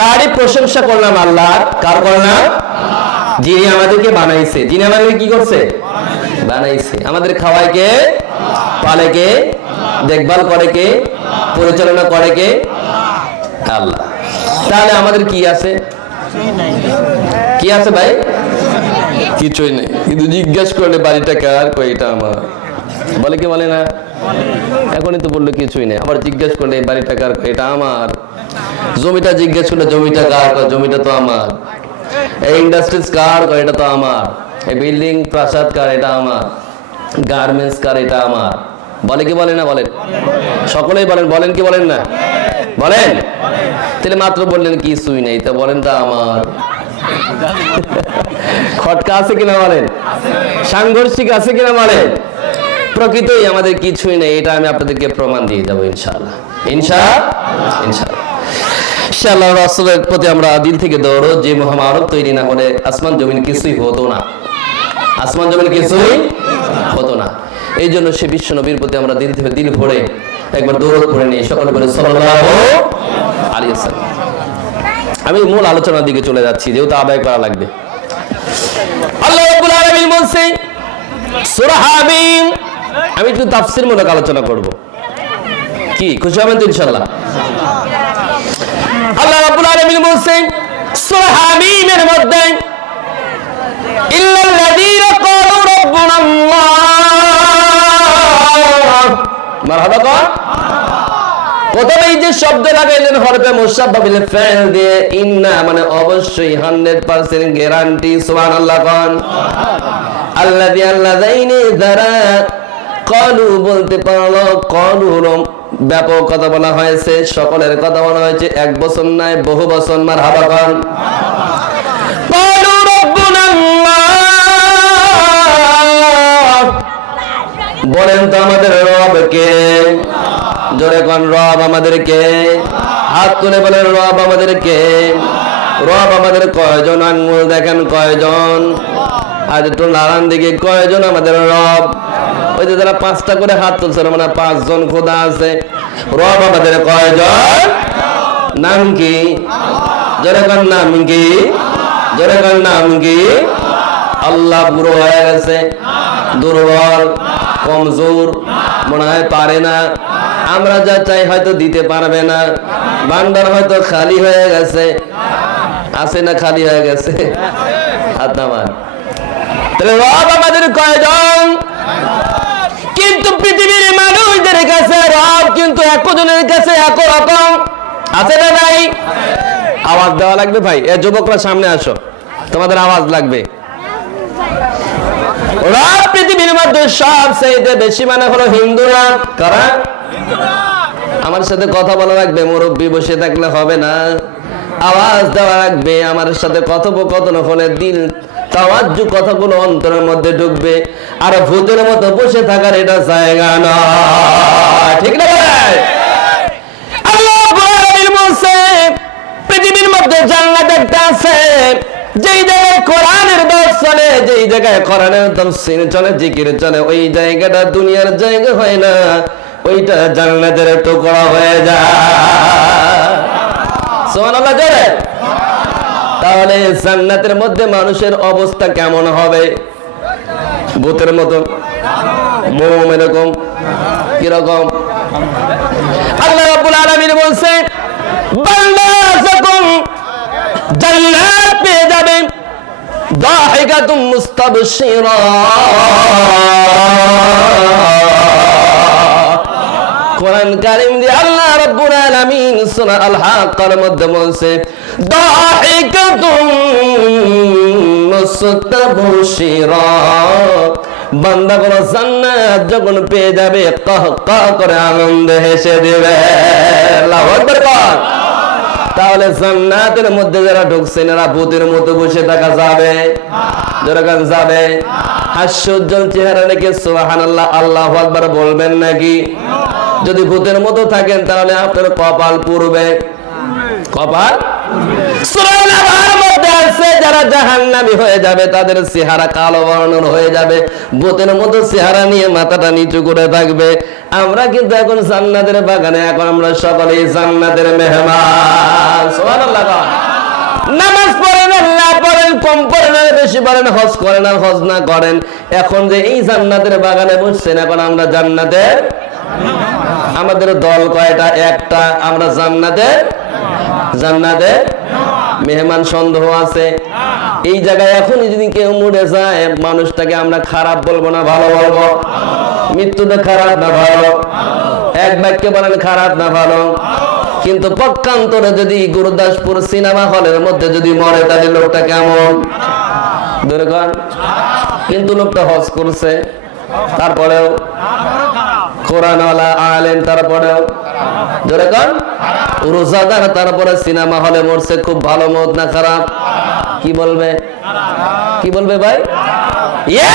তারই প্রশংসা করলাম আল্লাহ কার করলাম যিনি আমাদেরকে বানাইছে। যিনি আমাদেরকে কি করছে? বানাইছে। আমাদের খাওয়ায় কে? পালে কে? দেখভাল করে কে? পরিচালনা করে কে? আল্লাহ। তাহলে আমাদের কি আছে? কি আছে ভাই? কিছুই নেই। কিন্তু জিজ্ঞাসা করলে বাড়িটা কার? কই এটা আমার? বলে কি বলে না? এখনই তো বলল কিছুই নেই। আবার জিজ্ঞেস করলে, এই বাড়িটা কার এটা আমার। জমিটা জিজ্ঞেস করলে, জমিটা কার জমিটা তো আমার। এই ইন্ডাস্ট্রিজ কার এটা তো আমার। এই বিল্ডিং প্রাসাদ কার? এটা আমার। গার্মেন্টস কার? এটা আমার। বলে কি বলে না বলেন? সকলেই বলেন। বলেন কি বলেন না? বলেন। তাহলে মাত্র বললেন কিছুই নেই। তা বলেন তা আমার। খটকা আছে কিনা বলেন? সাংঘর্ষিক আছে কিনা বলেন? প্রকৃতই আমাদের কিছুই নেই, এটা আমি আপনাদেরকে প্রমাণ দিয়ে যাব ইনশাআল্লাহ। ইনশা ইনশাআল্লাহ। ইনশাআল্লাহ, রাসূলের প্রতি আমরা দিল থেকে দৌড়ো যে মহামানব তৈরি না হলে আসমান জমিন কিছুই হতো না। আসমান জমিন কিছুই হতো না। এই জন্য সে বিশ্ব নবীর প্রতি আমরা দিল থেকে দিল ভরে একবার দৌড় করে নিই। সকলে বলে, সাল্লাল্লাহু আলাইহি ওয়াসাল্লাম। আমি মূল আলোচনার দিকে চলে যাচ্ছি, যেহেতু আদায় করা লাগবে। আল্লাহ রাব্বুল আলামিন বলছে, সূরা হামিম আমি একটু তাফসীর মূলক আলোচনা করব। কি? খুশি হবেন তো ইনশাআল্লাহ? আল্লাহ রাব্বুল আলামিন বলছে সূরা হামিমের মধ্যে, ইল্লাল্লাযীনা ক্বালু রাব্বুনা আল্লাহ। মারহাবা কর। প্রথমে এই যে শব্দ লাগাইলেন হরফে ফেল দিয়ে, ইন্না মানে অবশ্যই 100% গ্যারান্টি, সুবহানাল্লাহ কোন। আল্লাযী আল্লাযাইনি যারা কলু বলতে পারল, কলু ব্যাপক কথা বলা হয়েছে, সকলের কথা বলা হয়েছে, এক বছর নয় বহু বছর মার হাবা বলেন তো আমাদের রব কে? জোরে কন, রব আমাদেরকে হাত তুলে বলেন, রব আমাদেরকে রব আমাদের কয়জন? আঙ্গুল দেখেন কয়জন? আর একটু নারান দিকে, কয়জন আমাদের রব? ওই যে যারা পাঁচটা করে হাত তুলছে মানে পাঁচজন খোদা আছে। রব আমাদের কয়জন? নাম কি? জোরে কোন নাম কি? জোরে কোন নাম কি? আল্লাহ বুড়ো হয়ে গেছে। দুর্বল, কমজোর, মনে হয় পারে না। আমরা যা চাই হয়তো দিতে পারবে না। ভান্ডার হয়তো খালি হয়ে গেছে। আছে না খালি হয়ে গেছে? হাত নামান। রব আমাদের কয়জন? কিন্তু পৃথিবীর মানুষদের কাছে রব কিন্তু একজনের কাছে একরকম আছে না আওয়াজ দেওয়া লাগবে ভাই? এ যুবকরা সামনে আসো। তোমাদের আওয়াজ লাগবে। রব পৃথিবীর মধ্যে বেশি মানে হলো হিন্দুরা। আমার সাথে কথা বলা লাগবে, মুরব্বী বসে থাকলে হবে না। আওয়াজ দেওয়া লাগবে, আমার সাথে কথোপকথন হলে দিল তাওয়াজ্জু কথাগুলো অন্তরের মধ্যে ঢুকবে আর ভূতের মতো বসে থাকার এটা জায়গা নয়। ঠিক না ভাই? আল্লাহ পৃথিবীর মধ্যে জান্নাত একটা আছে। যেই জায়গায় কোরআনের দশ চলে, যেই জায়গায় কোরআনের তফসির চলে, জিকির চলে, ওই জায়গাটা দুনিয়ার জায়গা হয় না। ওইটা জান্নাতের টুকরা হয়ে যায়। সুবহানাল্লাহ, জোরে। তাহলে জান্নাতের মধ্যে মানুষের অবস্থা কেমন হবে? ভূতের মতো মোম এরকম। কীরকম? আল্লাহ রাব্বুল আলামিন বলছে বান্দা জান্নাত পেয়ে যাবে, দাহিকাতুম মুস্তাবশিরা। কোরআন কারীম দিয়ে রাব্বুল আলামিন সূরা আল হাক্কার মধ্যে বলছে দাহিকাতুম মুস্তাবশিরা বান্দা কোন জান্নাত যখন পেয়ে যাবে, কহ কহ করে আনন্দ হেসে দিবে। আল্লাহু আকবার। তাহলে জান্নাতের মধ্যে যারা ঢুকছেন, এরা ভূতের মতো বসে থাকা যাবে। যেরকম যাবে। হাস্যোজ্জ্বল চেহারা রেখে সুবহানাল্লাহ, আল্লাহু আকবার বলবেন নাকি? যদি ভূতের মতো থাকেন, তাহলে আপনার কপাল পুরবে কপাল আমরা কিন্তু এখন বাগানে, এখন আমরা মেহমান। নামাজ কম পড়েন বেশি হজ করেন আর হজ না করেন। এখন যে এই জান্নাতের বাগানে বসছেন, এখন আমরা জান্নাতের আমাদের দল কয়টা? একটা। আমরা জান্নাতের জান্নাতে মেহমান সন্দেহ আছে। এই জায়গায় এখনই যদি কেউ মরে যায়, মানুষটাকে আমরা খারাপ বলব না, ভালো বলব? মৃত্যুতে খারাপ না, ভালো। এক বাক্যে বলেন, খারাপ না, ভালো। কিন্তু পক্ষান্তরে যদি গুরুদাসপুর সিনেমা হলের মধ্যে যদি মরে, তাহলে লোকটা কেমন? কিন্তু লোকটা হজ করছে। তারপরেও কোরআনওয়ালা আলেন ধরে রোজাদার, তারপরে সিনেমা হলে মরছে, খুব ভালো মত না খারাপ? কি বলবে? কি বলবে ভাই?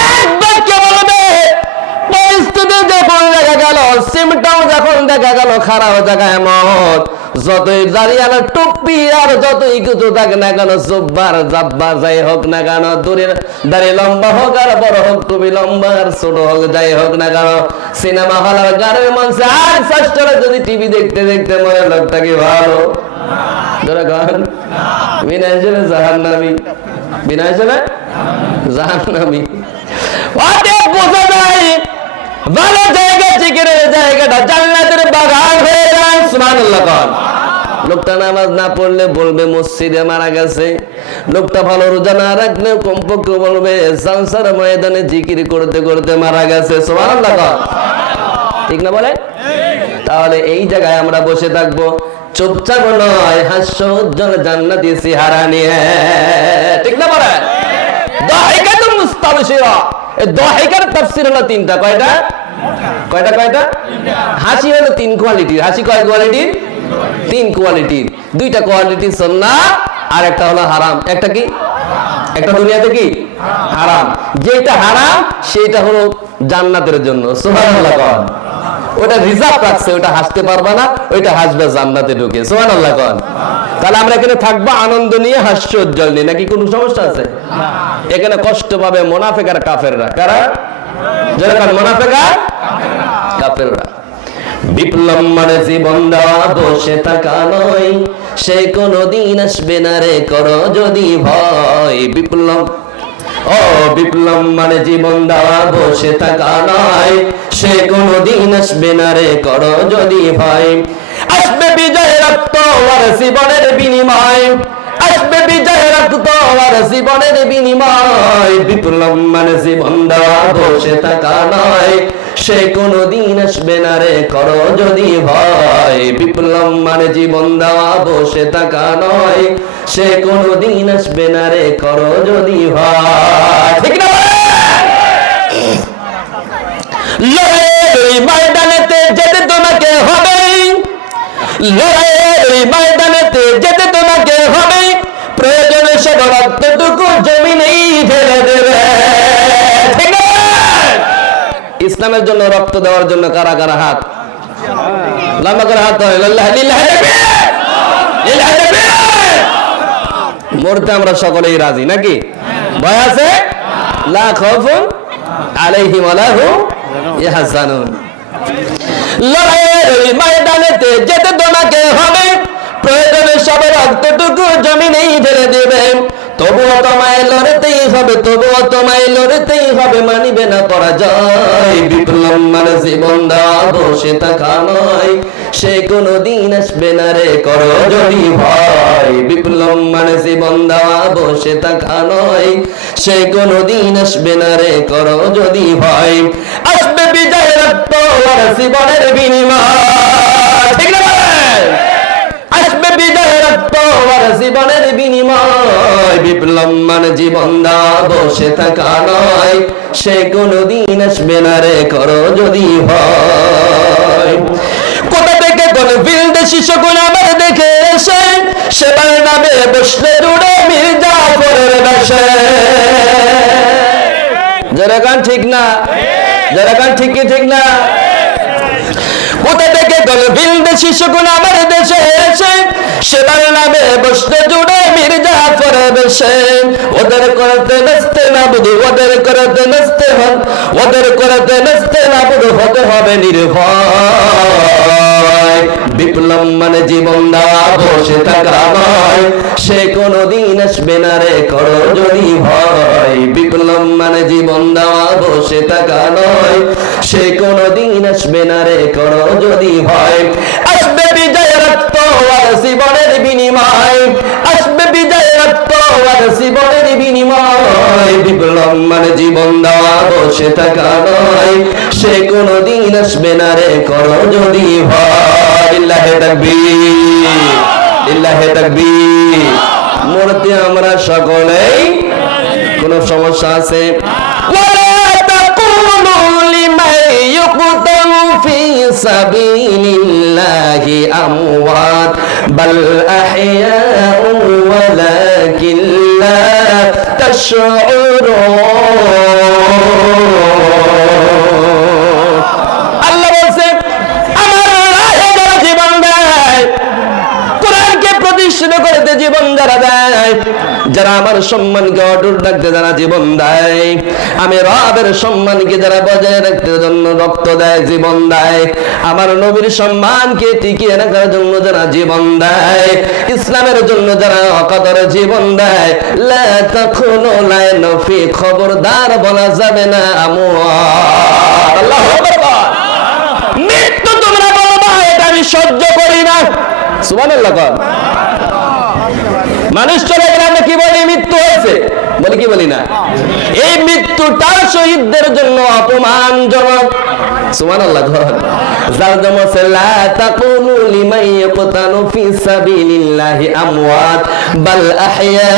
একবার কে বলবে? পরিস্থিতি দেখা গেল। সিমটাও যখন দেখা গেল, খারাপ জায়গায় মত যতই জারিয়ালা টুপি আর যতই কিছু থাকে না কেন জব্বার জাব্বা যাই হোক না কেন, দূরের দাড়ি লম্বা হোক আর বড় হোক টুপি লম্বা আর ছোট হোক যাই হোক না কেন, সিনেমা হল আর গানের মঞ্চে আর ষষ্ঠরা যদি টিভি দেখতে দেখতে মনে লোকটা কি ভালো? বিনা হিসেবে জাহান্নামি। অতএব বোঝা যায় ভালো জায়গা, চিকেনের জায়গাটা জান্নাতের বাগান হয়ে যায়, সুবহানাল্লাহ কন। লোকটা নামাজ না পড়লে বলবে, মসজিদে মারা গেছে। লোকটা ভালো রোজা না রাখলে কমপক্ষে বলবে সংসার ময়দানে জিকির করতে করতে মারা গেছে। সুবহানাল্লাহ কন। ঠিক না বলে তাহলে এই জায়গায় আমরা বসে থাকব। চুপচাপ নয় হাস্য উজ্জ্বল জান্নাতি সিহারা নিয়ে। ঠিক না বলে দাহিকাতুল মুস্তাবশিরা। এই দাহিকার তাফসীর হলো তিনটা, কয়টা? কয়টা কয়টা? হাসি হলো তিন কোয়ালিটির হাসি কয় কোয়ালিটির তিন কোয়ালিটির দুইটা কোয়ালিটি সুন্নাহ আর একটা হলো হারাম। একটা কি? একটা দুনিয়াতে কি? হারাম। যেটা হারাম সেটা হলো জান্নাতের জন্য। সুবহানাল্লাহ কন। ওটা রিজার্ভ রাখছে, ওটা হাসতে পারবা না, ওইটা হাসবে জান্নাতে ঢুকে। সুবহানাল্লাহ কন। তাহলে আমরা এখানে থাকব আনন্দ নিয়ে হাস্য উজ্জ্বল নিয়ে। নাকি কোনো সমস্যা আছে? এখানে কষ্ট পাবে মোনাফেক আর কাফেররা। কারা? যেরকম মোনাফেকা, কাফেররা। বিপ্লব মানে জীবন বসে থাকা নয়। সে কোনদিন আসবে না রে করো যদি ভয়। বিপ্লব, ও বিপ্লব মানে জীবন দেওয়া বসে থাকা নয়। সে কোনদিন আসবে না রে করো যদি ভয়। আসবে বিজয় রক্ত আর জীবনের বিনিময়। আসবে বিজয় রক্ত আর জীবনের বিনিময়। বিপ্লব মানে জীবন দেওয়া বসে থাকা নয়। সে কোনদিন আসবে না রে, করো যদি ভয়। মানে জীবন দেওয়া বসে থাকা নয়। সে কোনদিন আসবে না রে, করো যদি ময়দানেতে যেতে তোমাকে হবে ময়দানেতে যেতে তোমাকে হবে প্রয়োজনে সব রক্তটুকু জমিনেই ঢেলে দেবে। ইসলামের জন্য রক্ত দেওয়ার জন্য কারা কারা হাত? লম্বা করে হাত তাকবীর! মরতে আমরা সকলেই রাজি, নাকি? ভয় আছে? লা খাউফুন আলাইহিম ওয়ালা হুম ইয়াহজানুন। লড়াইয়ের ময়দানেতে যেতে তোমাকে হবে। প্রয়োজনে সব রক্তটুকু জমিনেই ঢেলে দেবে। তবুও তোমায় লড়তেই হবে, তবুও তোমায় লড়তেই হবে, মানিবে না পরাজয়। বিপ্লব মানে জীবন দেওয়া বসে থাকা নয়। সে কোনো দিন আসবে না রে, করো যদি ভয়। বিপ্লব মানে জীবন দেওয়া বসে থাকা নয়। সে কোনো দিন আসবে না রে, করো যদি ভয়। আসবে বিজয় রক্ত জীবনের বিনিময়। ঠিক না? বিজয় রক্ত আর জীবনের বিনিময় বিপ্লব মানে জীবন দেওয়া বসে থাকা নয়। সে কোনো দিন আসবে না রে, করো যদি ভয় কোথা থেকে কোন বিলদেশি শকুন আমার দেখে এসে, সেবার নামে বসলে দূরে মির্জাফরের বেশে। যারা গান ঠিক না? যারা গান ঠিক কি ঠিক না? কোথা থেকে কোন বিলদেশি শকুন আমার দেশে এসে? সেবার নামে বসতে জুড়ে মির্জা পরে বসে ওদের করতে নাচতে না বুধু ওদের করতে নাচতে হন। ওদের করতে নাচতে না বুধু হতে হবে নির্ভয় বিপ্লব মানে জীবন দেওয়া, বসে থাকা নয়। সে কোনদিন আসবে না রে, করো যদি ভয় বিপ্লব মানে জীবন দেওয়া, বসে থাকা নয়। সে কোনদিন আসবে না রে, করো যদি ভয় আসবে বিজয় রক্ত আর জীবনের বিনিময়। আসবে বিজয় রক্ত আর জীবনের বিনিময়। বিপ্লব মানে জীবন দেওয়া, বসে থাকা নয়। সে কোনদিন আসবে না রে, করো যদি ভয় ইল্লাহে তাকবীর ইল্লাহে তাকবীর মূর্তি আমরা সকলেই কোন সমস্যা আছে ولا تقولوا لمن يقتل في سبيل الله أموات بل أحياء ولكن لا تشعرون যারা আমার সম্মানকে অটুট রাখতে যারা জীবন দেয়, আমি রবের সম্মানকে যারা বজায় রাখতে জন্য রক্ত দেয়, জীবন দেয়। আমার নবীর সম্মানকে টিকিয়ে রাখার জন্য যারা জীবন দেয়, ইসলামের জন্য যারা অকাতরে জীবন দেয়। তাখুনু লা নফি খবরদার বলা যাবে না আমু আল্লাহু মৃত্যু তোমরা বলবা এটা আমি সহ্য করি না। কর। মানুষ চলে মৃত্যু হয়েছে। বলি কি বলি না? এই মৃত্যুটা শহীদদের জন্য অপমানজনক। আহইয়া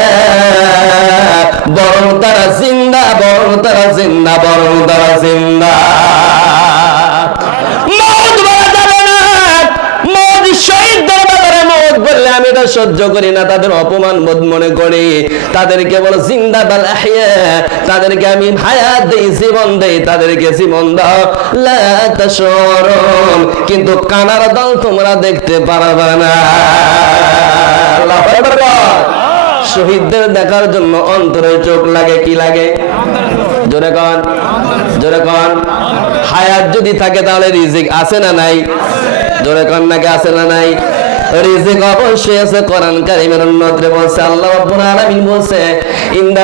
বরং তারা জিন্দা, বরং তারা জিন্দা, বরং তারা জিন্দা। আমি এটা সহ্য করি না, তাদের অপমান বোধ মনে করি। তাদেরকে বলো, জিন্দা বাল তাদেরকে আমি হায়াত দেই, জীবন দেই। তাদেরকে জীবন দাও, লা কিন্তু কানার দল তোমরা দেখতে পারবে না। শহীদদের দেখার জন্য অন্তরে চোখ লাগে, কি লাগে? জোরে কন জোরে কন। হায়াত যদি থাকে তাহলে রিজিক আছে না নাই? জোরে কন নাকি আছে না নাই? রিজিক অবশ্যই আছে, কোরআন কারিমের অন্যত্রে বলছে, আল্লাহ আলামিন বলছে ইনদা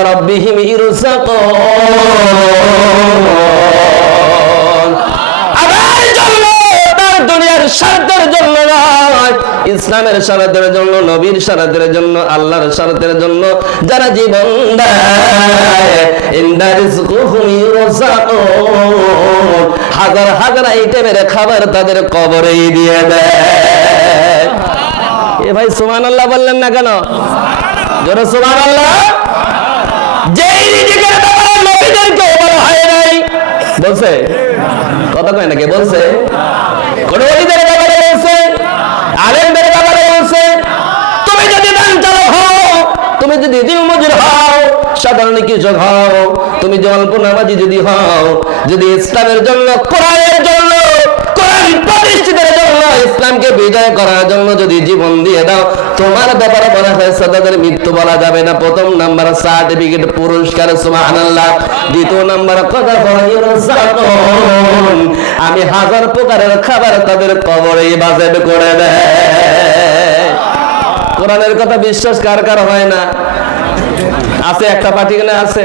নয়, ইসলামের স্বার্থের জন্য, নবীর স্বার্থের জন্য, আল্লাহর স্বার্থের জন্য, যারা জীবন হাজার হাজার আইটেমের খাবার তাদের কবরেই দিয়ে দেয়। এ ভাই সুবহানাল্লাহ বললেন না কেন? জোরে যেই রিজিকের ব্যাপারে নবীদেরকে বলা হয় নাই, বলছে। কথা কয় বলছে। ব্যাপারে বলছে, আলেমদের ব্যাপারে বলছে। তুমি যদি দান চালক হও, তুমি যদি হও, সাধারণ কৃষক হও, তুমি যে অল্প নামাজি যদি হও, যদি ইসলামের জন্য, কোরআনের জন্য, কোরআন প্রতিষ্ঠিতের ইসলামকে বিজয় করার জন্য যদি জীবন দিয়ে দাও, তোমার ব্যাপারে বলা হয়েছে তাদের মৃত্যু বলা যাবে না। প্রথম নাম্বার, সার্টিফিকেট পুরস্কার, সুবহানাল্লাহ। দ্বিতীয় নাম্বার কথা আমি হাজার প্রকারের খাবার তাদের কবরে বাজেট করে দেয়। কোরআনের কথা বিশ্বাস কার কার হয় না? আছে একটা পার্টি কিনা আছে?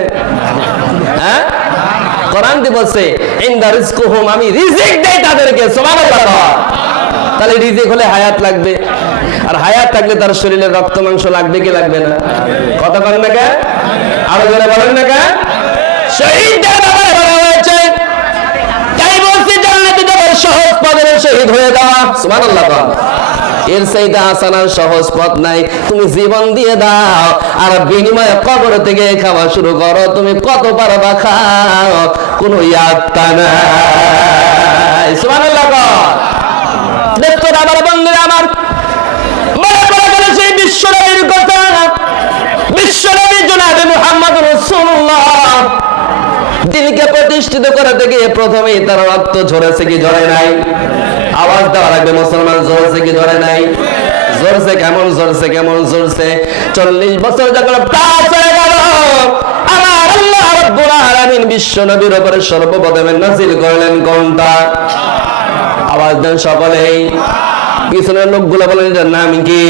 হ্যাঁ? কোরআন দি বলছে ইনদা রিজকুহুম আমি রিজিক দেই তাদেরকে, সুবহানাল্লাহ। তাহলে রিজিক হলে হায়াত লাগবে। আর হায়াত থাকলে তার শরীরে রক্ত, মাংস লাগবে কি লাগবে না? কথা বলেন না কেন আরও জোরে বলেন না কেন শহীদদের বলছি সহজ শহীদ হয়ে এর সহজ পথ নাই। তুমি জীবন দিয়ে দাও, আর বিনিময়ে কবর থেকে খাওয়া শুরু করো। তুমি কত পারবা খাও, কোনো ইয়াত্তা নাই। সুবহানাল্লাহ আমার বন্ধুরা আমার। মনে পড়ে গেল সেই বিশ্বনবীর কথা। বিশ্বনবী জনাবে মুহাম্মদ রাসূলুল্লাহ। দিনকে প্রতিষ্ঠিত করাতে গিয়ে প্রথমেই তার রক্ত ঝরেছে কি ঝরে নাই? আওয়াজ দেওয়া লাগবে, মুসলমান ঝরছে কি ঝরে নাই? ঝরছে কেমন ঝরছে কেমন, ঝরছে? চল্লিশ বছর যখন পাস হয়ে গেল, আমার আল্লাহ রাব্বুল আলামিন বিশ্ব নবীর উপরে সর্বপ্রথমে নাজিল করলেন কোনটা? আওয়াজ দেন সকলেই। পিছনের লোকগুলো বলেন এটার নাম কি?